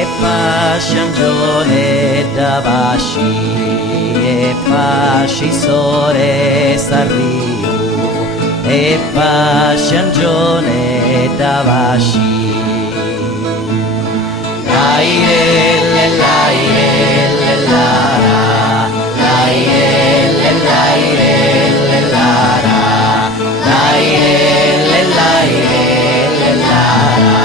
e pasciangione da vasci e pasci sore s'arriu e pasciangione da vasci l'aire l'aire lara l'aire l'aire lara l'aire l'aire lara.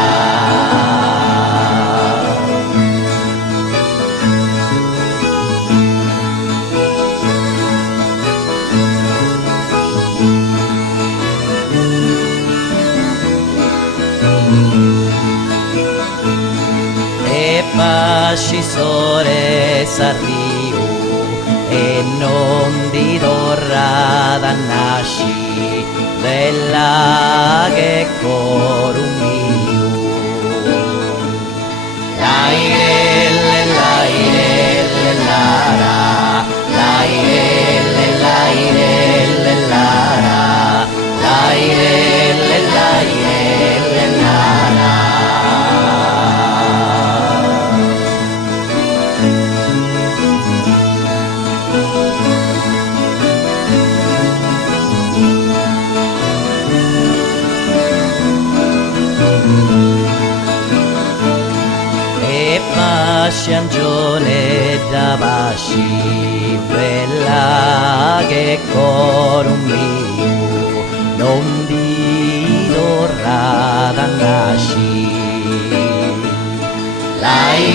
E pasci sore s'arriu e non di dorra da nasci bella che corum miu l'aire l'aire lara l'aire l'aire lara l'aire l'aire lara. E pasciangione da vasci bella che corum miu non di dorra da nasci l'aire